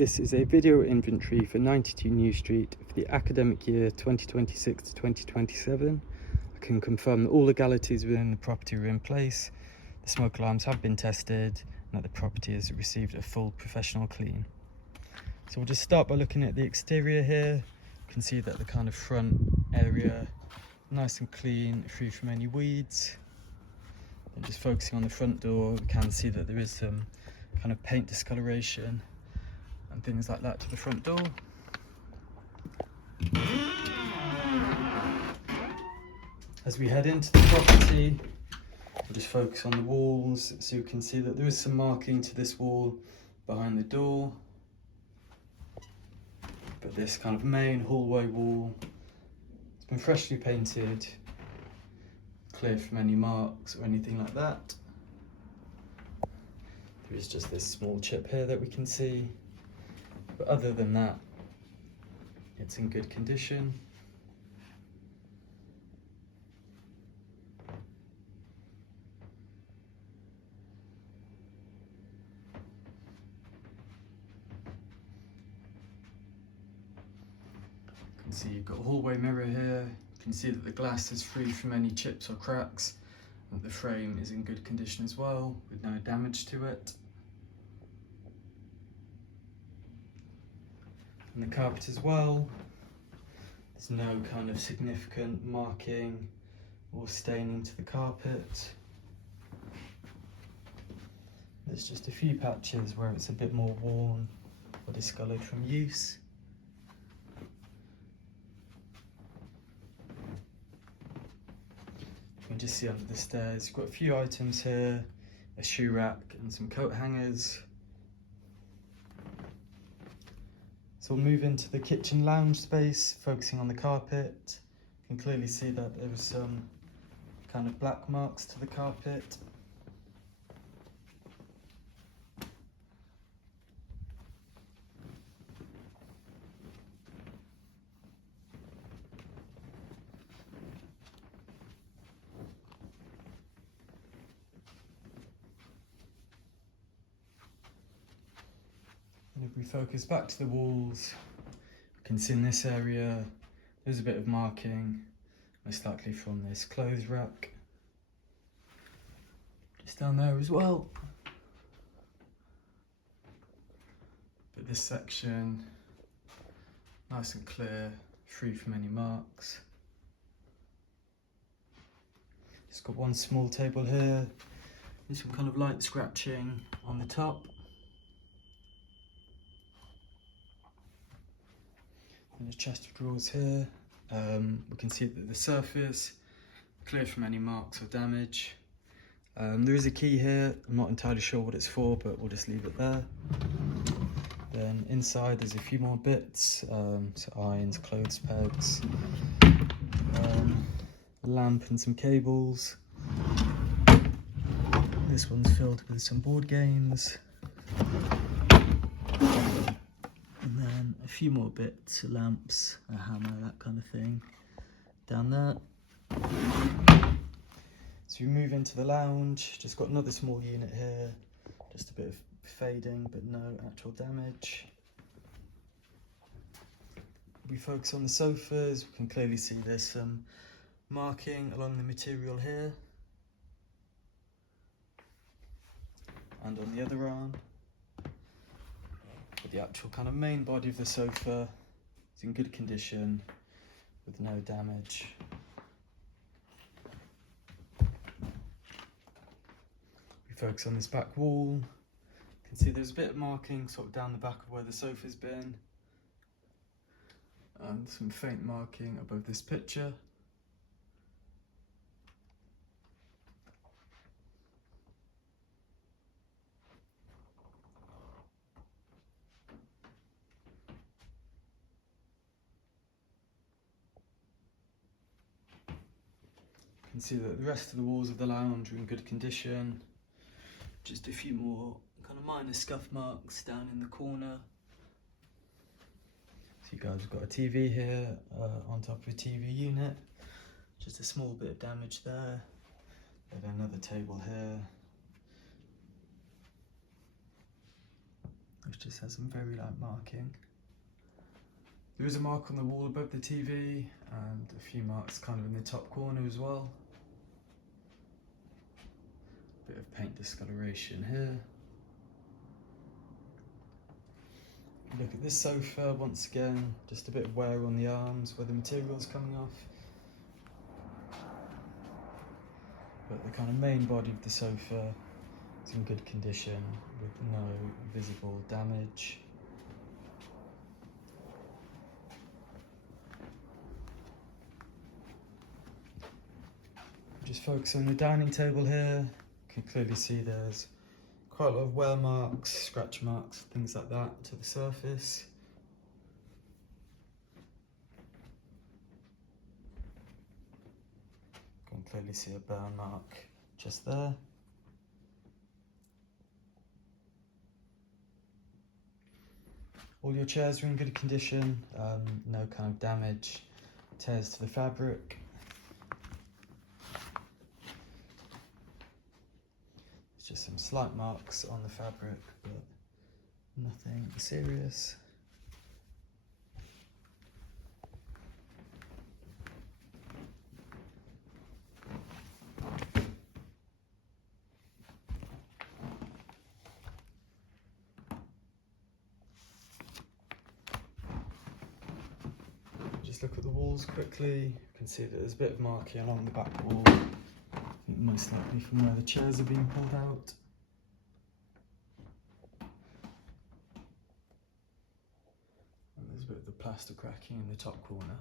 This is a video inventory for 92 New Street for the academic year 2026 to 2027. I can confirm that all legalities within the property are in place, the smoke alarms have been tested, and that the property has received a full professional clean. So we'll just start by looking at the exterior here. You can see that the kind of front area, nice and clean, free from any weeds. And just focusing on the front door, we can see that there is some kind of paint discoloration and things like that to the front door. As we head into the property, we'll just focus on the walls, so you can see that there is some marking to this wall behind the door. But this kind of main hallway wall, it's been freshly painted, clear from any marks or anything like that. There is just this small chip here that we can see. But other than that, it's in good condition. You can see you've got a hallway mirror here. You can see that the glass is free from any chips or cracks, and the frame is in good condition as well, with no damage to it. And the carpet as well, there's no kind of significant marking or staining to the carpet. There's just a few patches where it's a bit more worn or discoloured from use. You can just see under the stairs, you've got a few items here, a shoe rack and some coat hangers. So we'll move into the kitchen lounge space, focusing on the carpet. You can clearly see that there was some kind of black marks to the carpet. And if we focus back to the walls, we can see in this area there's a bit of marking, most likely from this clothes rack. Just down there as well. But this section, nice and clear, free from any marks. Just got one small table here, and some kind of light scratching on the top. And there's a chest of drawers here. We can see that the surface clear from any marks or damage. There is a key here. I'm not entirely sure what it's for, but we'll just leave it there. Then inside there's a few more bits, so irons, clothes pegs, a lamp and some cables. This one's filled with some board games. A few more bits, lamps, a hammer, that kind of thing, down there. So we move into the lounge, just got another small unit here, just a bit of fading but no actual damage. We focus on the sofas, we can clearly see there's some marking along the material here and on the other arm. But the actual kind of main body of the sofa is in good condition with no damage. We focus on this back wall. You can see there's a bit of marking sort of down the back of where the sofa's been, and some faint marking above this picture. You can see that the rest of the walls of the lounge are in good condition. Just a few more kind of minor scuff marks down in the corner. So you guys have got a TV here on top of a TV unit. Just a small bit of damage there. And another table here. which just has some very light marking. There is a mark on the wall above the TV and a few marks kind of in the top corner as well. Bit of paint discoloration here. Look at this sofa once again, just a bit of wear on the arms where the material's coming off. But the kind of main body of the sofa is in good condition with no visible damage. Just focus on the dining table here. You can clearly see there's quite a lot of wear marks, scratch marks, things like that to the surface. You can clearly see a burn mark just there. All your chairs are in good condition, no kind of damage, tears to the fabric. It's just some slight marks on the fabric, but nothing serious. Just look at the walls quickly. You can see that there's a bit of marking along the back wall. I think most likely from where the chairs are being pulled out. And there's a bit of the plaster cracking in the top corner.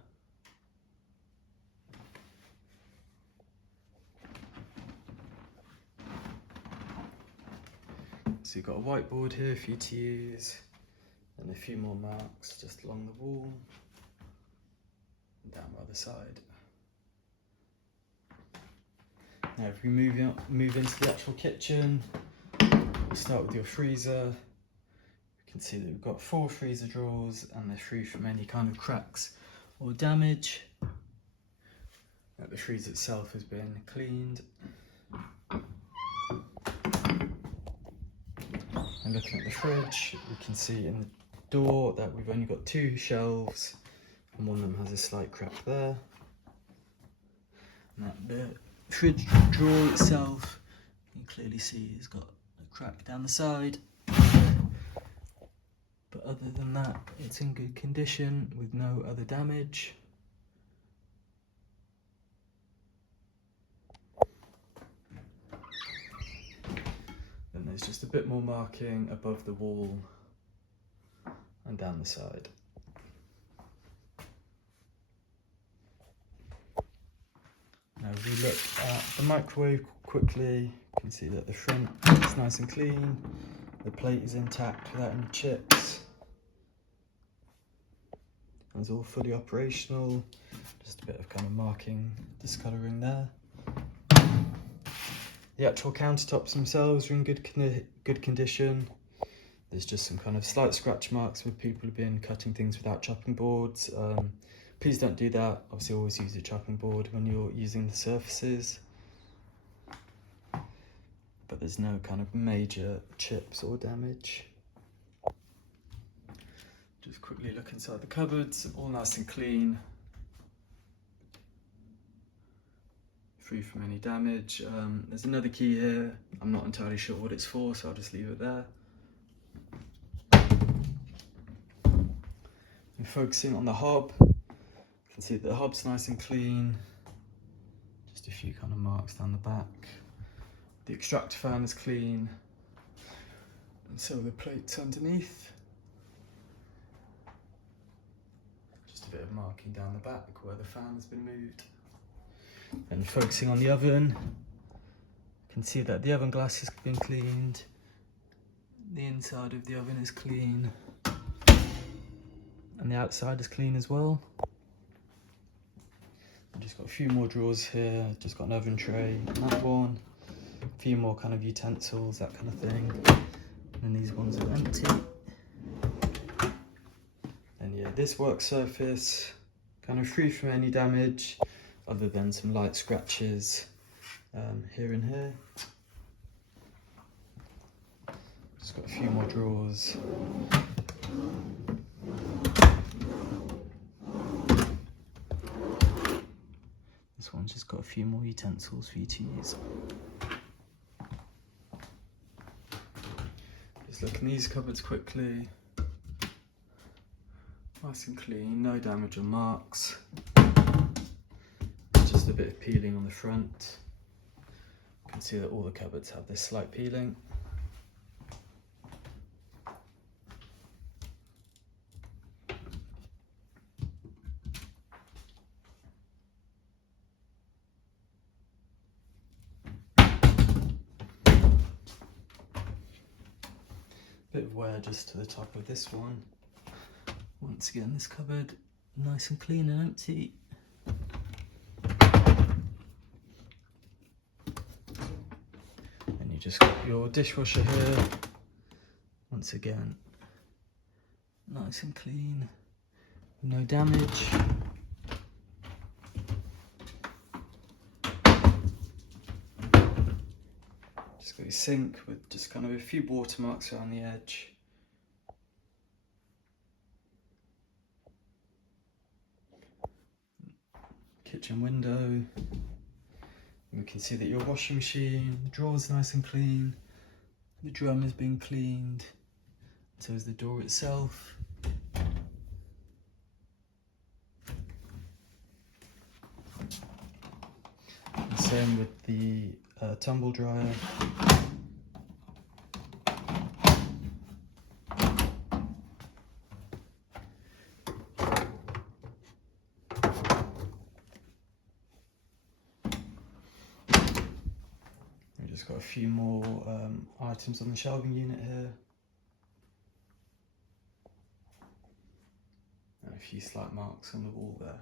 So you've got a whiteboard here for you to use, and a few more marks just along the wall. Down by the side. Now if we move into the actual kitchen, we'll start with your freezer. You can see that we've got 4 freezer drawers and they're free from any kind of cracks or damage. Now, the freezer itself has been cleaned. And looking at the fridge, we can see in the door that we've only got 2 shelves. And one of them has a slight crack there. And the fridge drawer itself, you can clearly see it's got a crack down the side. But other than that, it's in good condition with no other damage. Then there's just a bit more marking above the wall and down the side. Now if we look at the microwave quickly, you can see that the front is nice and clean, the plate is intact without any chips, and it's all fully operational, just a bit of kind of marking, discolouring there. The actual countertops themselves are in good condition. There's just some kind of slight scratch marks where people have been cutting things without chopping boards. Please don't do that. Obviously always use a chopping board when you're using the surfaces. But there's no kind of major chips or damage. Just quickly look inside the cupboards, all nice and clean. Free from any damage. There's another key here. I'm not entirely sure what it's for, so I'll just leave it there. And focusing on the hob, you can see that the hob's nice and clean. Just a few kind of marks down the back. The extractor fan is clean, and so are the plates underneath. Just a bit of marking down the back where the fan has been moved. And focusing on the oven, you can see that the oven glass has been cleaned. The inside of the oven is clean, and the outside is clean as well. I've just got a few more drawers here, just got an oven tray on that one, a few more kind of utensils, that kind of thing, and these ones are empty. And yeah, this work surface, kind of free from any damage, other than some light scratches here and here. It's got a few more drawers. This one's just got a few more utensils for you to use. Just look in these cupboards quickly. Nice and clean, no damage or marks. Just a bit of peeling on the front. You can see that all the cupboards have this slight peeling. Bit of wear just to the top of this one. Once again, this cupboard nice and clean and empty. And you just got your dishwasher here. Once again, nice and clean, no damage. Just got your sink with just kind of a few watermarks around the edge. Kitchen window. And we can see that your washing machine, the drawer's nice and clean. The drum has been cleaned. So is the door itself. And same with the tumble dryer. We've just got a few more items on the shelving unit here. And a few slight marks on the wall there.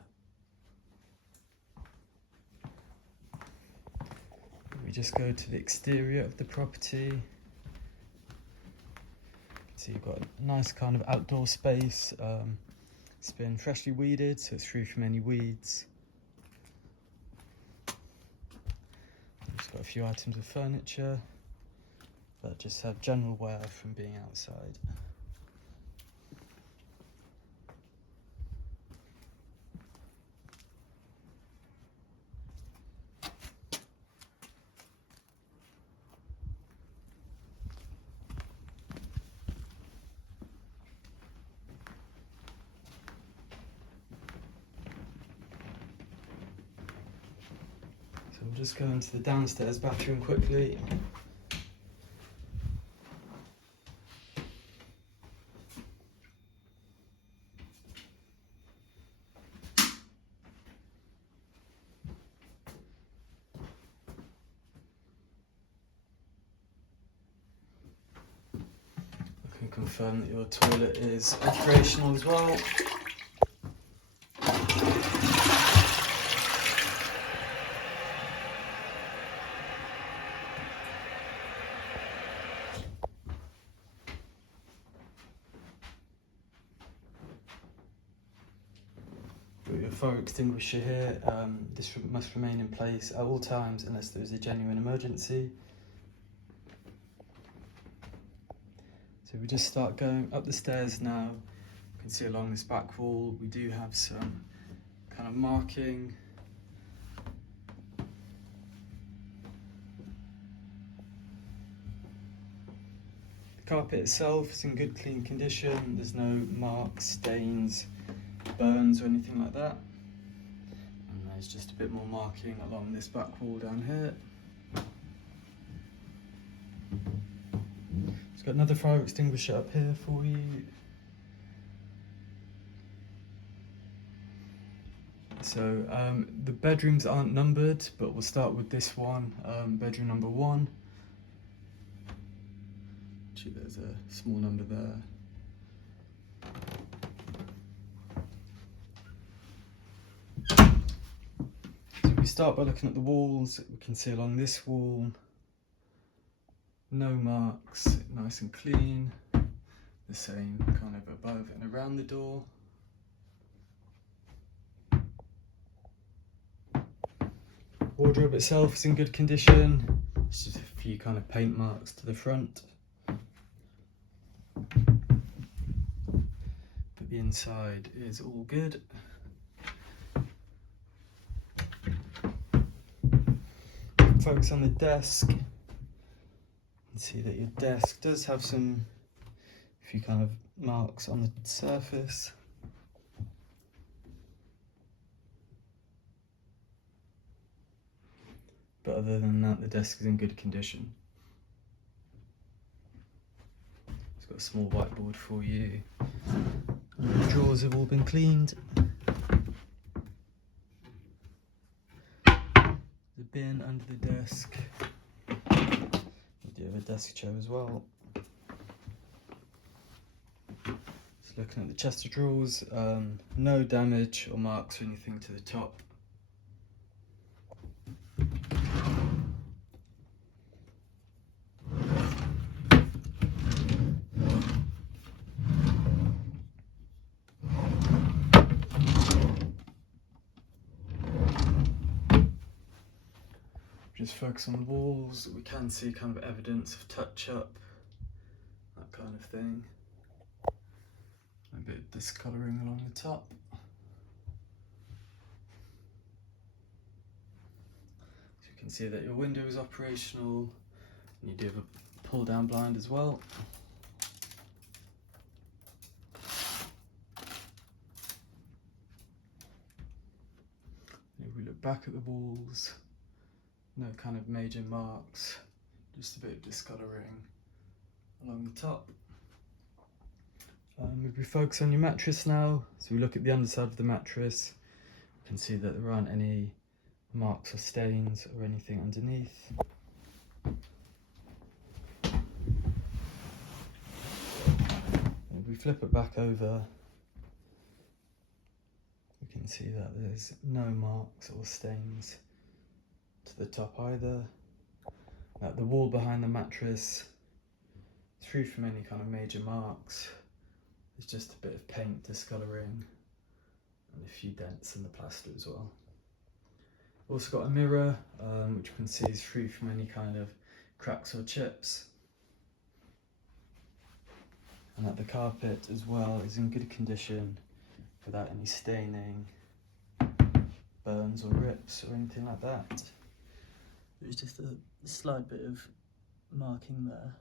We just go to the exterior of the property. So you've got a nice kind of outdoor space. It's been freshly weeded, so it's free from any weeds. We've just got a few items of furniture that just have general wear from being outside. So we'll just go into the downstairs bathroom quickly. I can confirm that your toilet is operational as well. Got your fire extinguisher here. This must remain in place at all times unless there is a genuine emergency. So we just start going up the stairs now. You can see along this back wall we do have some kind of marking. The carpet itself is in good clean condition. There's no marks, stains, burns or anything like that. And there's just a bit more marking along this back wall down here. It's got another fire extinguisher up here for you. So the bedrooms aren't numbered, but we'll start with this one, bedroom number 1. Actually, there's a small number there. We start by looking at the walls. We can see along this wall, no marks, nice and clean. The same kind of above and around the door. Wardrobe itself is in good condition. It's just a few kind of paint marks to the front. at the inside is all good. Focus on the desk. You can see that your desk does have a few kind of marks on the surface. But other than that, the desk is in good condition. It's got a small whiteboard for you. The drawers have all been cleaned. The bin under the desk. We do have a desk chair as well. Just looking at the chest of drawers, no damage or marks or anything to the top. Just focus on the walls. We can see kind of evidence of touch up, that kind of thing. A bit of discolouring along the top. So you can see that your window is operational, and you do have a pull down blind as well. If we look back at the walls, no kind of major marks, just a bit of discolouring along the top. If we focus on your mattress now, so we look at the underside of the mattress, you can see that there aren't any marks or stains or anything underneath. If we flip it back over, we can see that there's no marks or stains to the top either. The wall behind the mattress is free from any kind of major marks. It's just a bit of paint discolouring and a few dents in the plaster as well. Also got a mirror, which you can see is free from any kind of cracks or chips. And that the carpet as well is in good condition without any staining, burns or rips or anything like that. There's just a slight bit of marking there.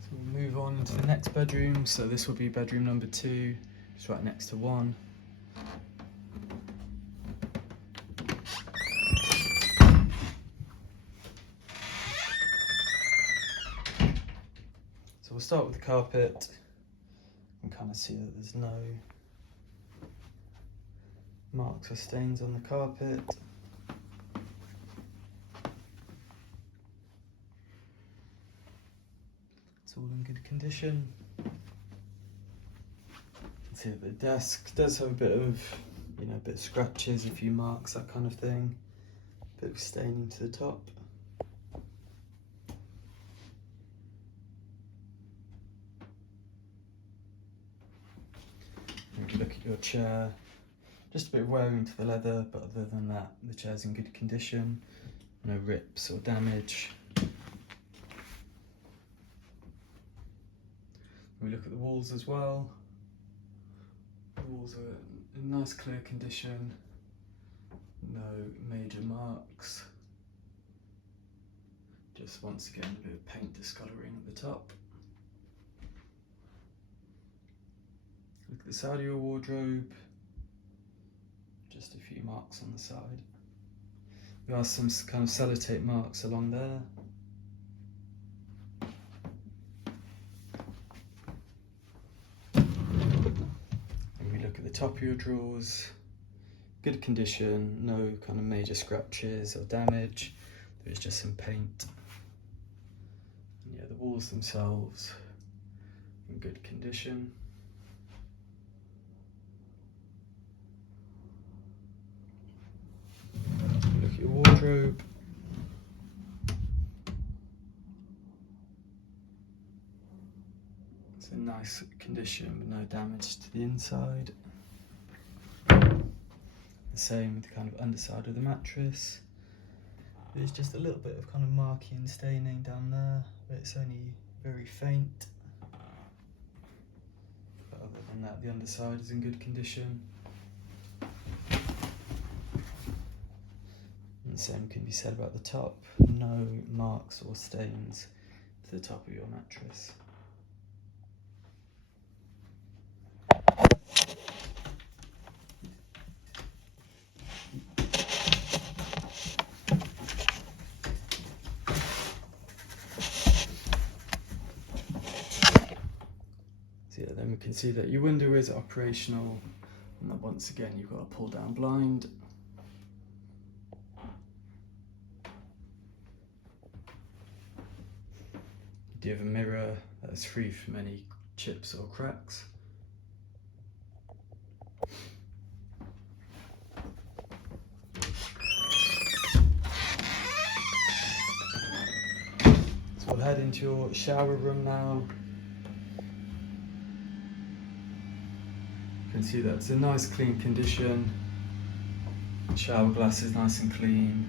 So we'll move on to the next bedroom. So this will be bedroom number 2, just right next to 1. So we'll start with the carpet. You can kind of see that there's no marks or stains on the carpet. It's all in good condition. You can see that the desk does have a bit of, a bit of scratches, a few marks, that kind of thing. A bit of staining to the top. If you look at your chair, just a bit of wearing to the leather, but other than that, the chair's in good condition. No rips or damage. We look at the walls as well. The walls are in nice clear condition. No major marks. Just once again a bit of paint discolouring at the top. Look at the side of your wardrobe, just a few marks on the side. There are some kind of sellotape marks along there. And we look at the top of your drawers, good condition, no kind of major scratches or damage. There's just some paint. And yeah, the walls themselves in good condition. Look at your wardrobe. It's in nice condition with no damage to the inside. The same with the kind of underside of the mattress. There's just a little bit of kind of marking and staining down there, but it's only very faint. But other than that, the underside is in good condition. And the same can be said about the top. No marks or stains to the top of your mattress. So yeah, then we can see that your window is operational, and that once again you've got a pull down blind. You do have a mirror that is free from any chips or cracks. So we'll head into your shower room now. You can see that it's a nice clean condition. The shower glass is nice and clean.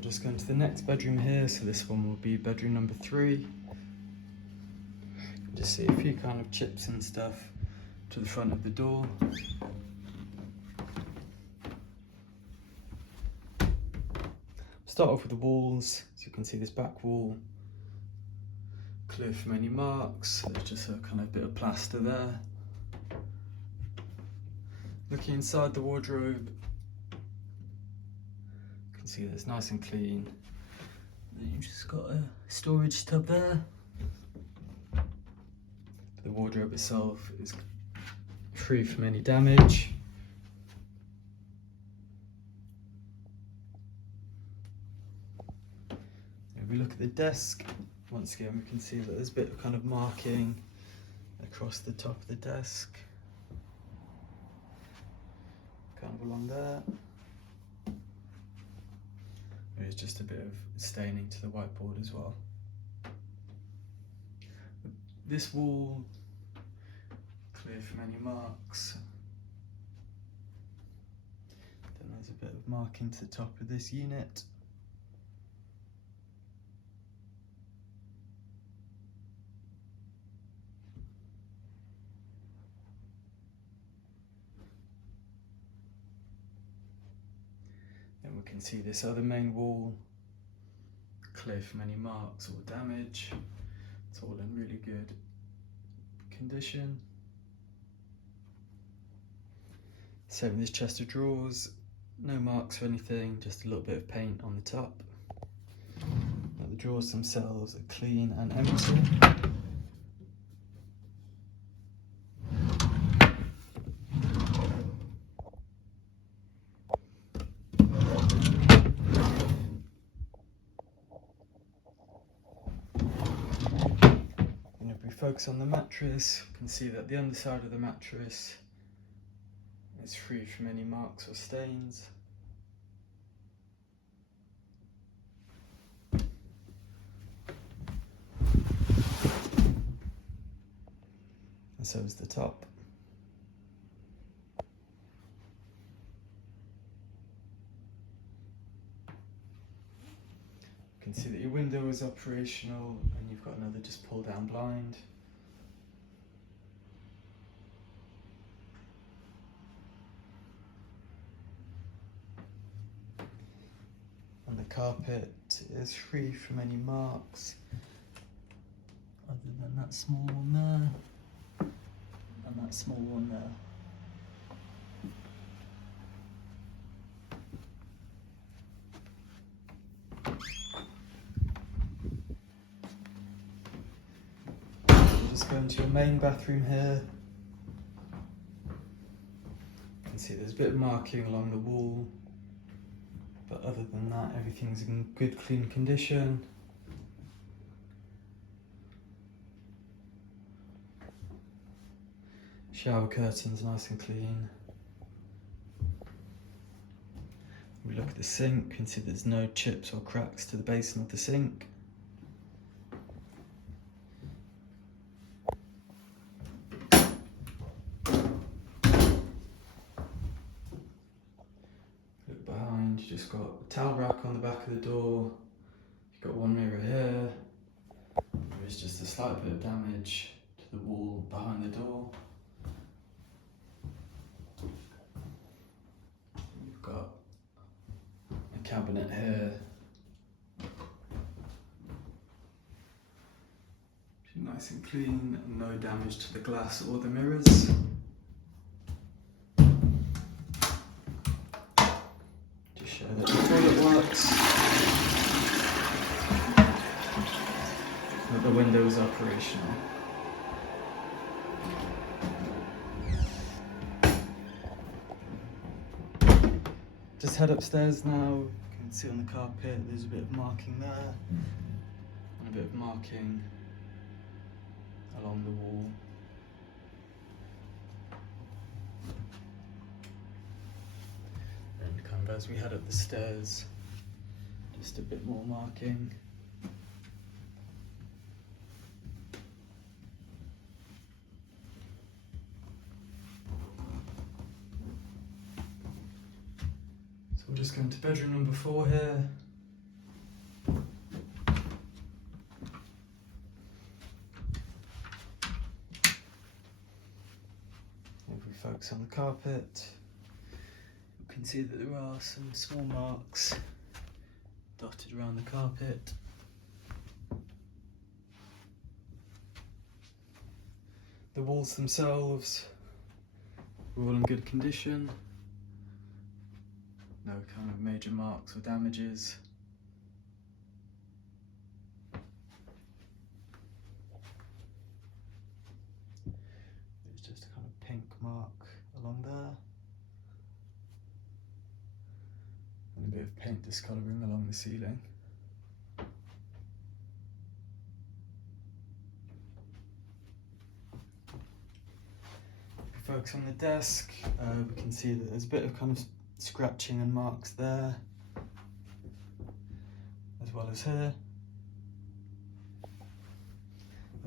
Just going to the next bedroom here, so this one will be bedroom number 3. Just see a few kind of chips and stuff to the front of the door. Start off with the walls. So you can see this back wall clear from any marks. There's just a kind of bit of plaster there. Looking inside the wardrobe, see that it's nice and clean. Then you've just got a storage tub there. The wardrobe itself is free from any damage. If we look at the desk, once again we can see that there's a bit of kind of marking across the top of the desk. Kind of along there. There's just a bit of staining to the whiteboard as well. This wall, clear from any marks. Then there's a bit of marking to the top of this unit. Then we can see this other main wall, clear from any marks or damage. It's all in really good condition. Same with this chest of drawers, no marks or anything, just a little bit of paint on the top. Now the drawers themselves are clean and empty. Focus on the mattress, you can see that the underside of the mattress is free from any marks or stains. And so is the top. You can see that your window is operational and you've got another just pull down blind. And the carpet is free from any marks, other than that small one there, and that small one there. We'll just go into your main bathroom here. You can see there's a bit of marking along the wall. But other than that, everything's in good, clean condition. Shower curtains nice and clean. We look at the sink, you can see there's no chips or cracks to the basin of the sink. Look behind, you just got a towel rack on the back of the door. You've got one mirror here. There's just a slight bit of damage to the wall behind the door. You've got a cabinet here. Nice and clean, and no damage to the glass or the mirrors. Just show that the toilet works. That the window is operational. Just head upstairs now. You can see on the carpet there's a bit of marking there, and a bit of marking along the wall. And kind of as we head up the stairs, just a bit more marking. So we're just going to bedroom number 4 here. If we focus on the carpet, you can see that there are some small marks dotted around the carpet. The walls themselves are all in good condition. No kind of major marks or damages. There's just a kind of pink mark along there. And a bit of paint discolouring along the ceiling. If we focus on the desk, we can see that there's a bit of kind of scratching and marks there, as well as here.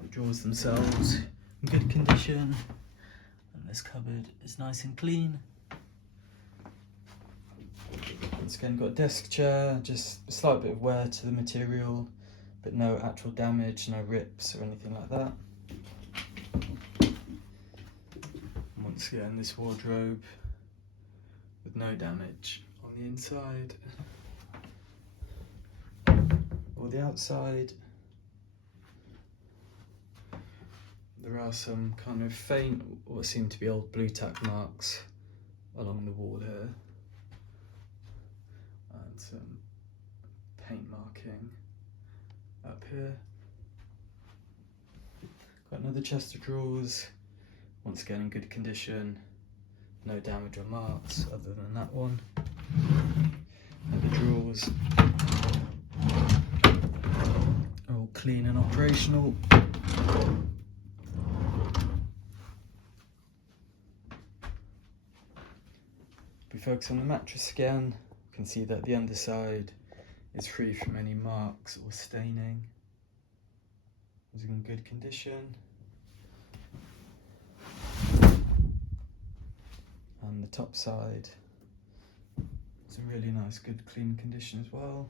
The drawers themselves in good condition, and this cupboard is nice and clean. Once again, got a desk chair, just a slight bit of wear to the material, but no actual damage, no rips or anything like that. And once again, this wardrobe with no damage on the inside or the outside. There are some kind of faint, what seem to be old blue tack marks along the wall here, and some paint marking up here. Got another chest of drawers, once again in good condition. No damage or marks other than that one. And the drawers are all clean and operational. If we focus on the mattress again, you can see that the underside is free from any marks or staining. It's in good condition. And the top side is in really nice, good, clean condition as well.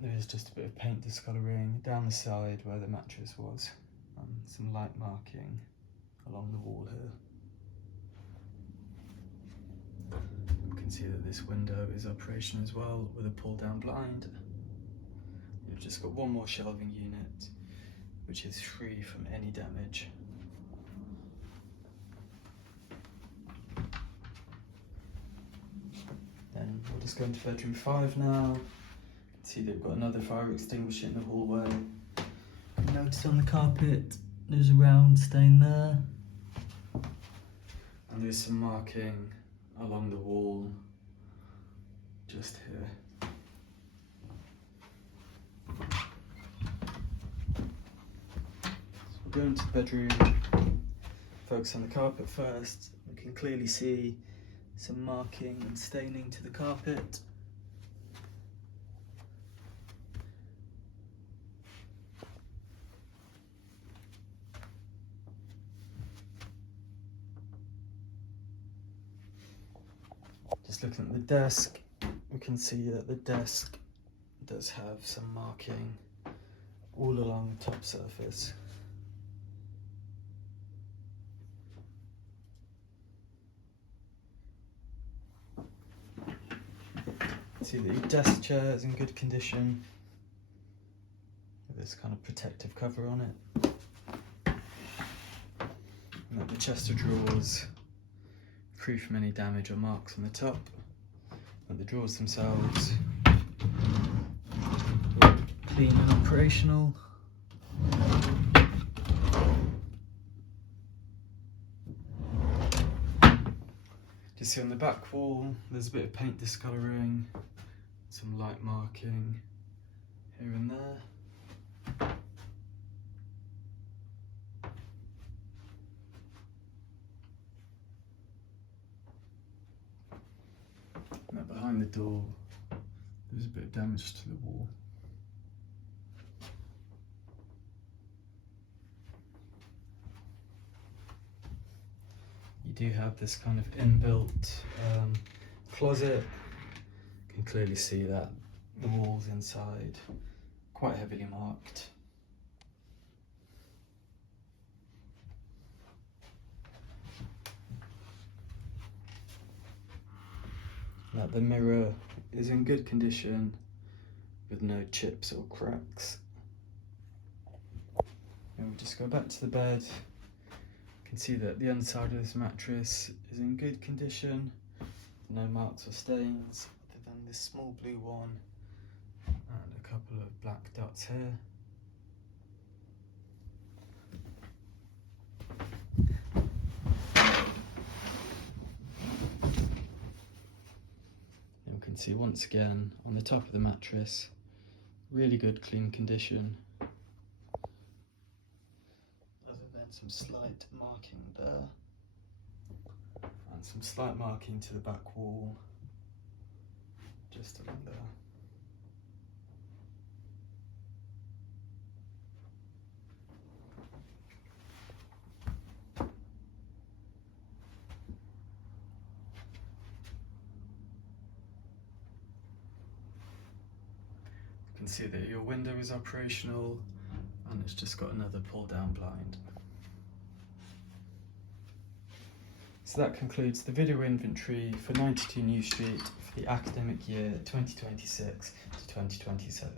There is just a bit of paint discolouring down the side where the mattress was, and some light marking along the wall here. You can see that this window is operational as well, with a pull-down blind. You've just got one more shelving unit, which is free from any damage. Then we'll just go into bedroom 5 now. You can see they've got another fire extinguisher in the hallway. Notice on the carpet there's a round stain there. And there's some marking along the wall just here. So Go into the bedroom, focus on the carpet first. We can clearly see some marking and staining to the carpet. Just looking at the desk, we can see that the desk does have some marking all along the top surface. See that your desk chair is in good condition with this kind of protective cover on it. And that the chest of drawers free from any damage or marks on the top. And the drawers themselves are clean and operational. Just see on the back wall there's a bit of paint discolouring, some light marking here and there. Now behind the door there's a bit of damage to the wall. You do have this kind of inbuilt closet. You can clearly see that the walls inside quite heavily marked. Now the mirror is in good condition with no chips or cracks. And we'll just go back to the bed. You can see that the underside of this mattress is in good condition, no marks or stains other than this small blue one and a couple of black dots here. And we can see once again on the top of the mattress, really good clean condition. Some slight marking there and some slight marking to the back wall just along there. You can see that your window is operational and it's just got another pull down blind. So that concludes the video inventory for 92 New Street for the academic year 2026 to 2027.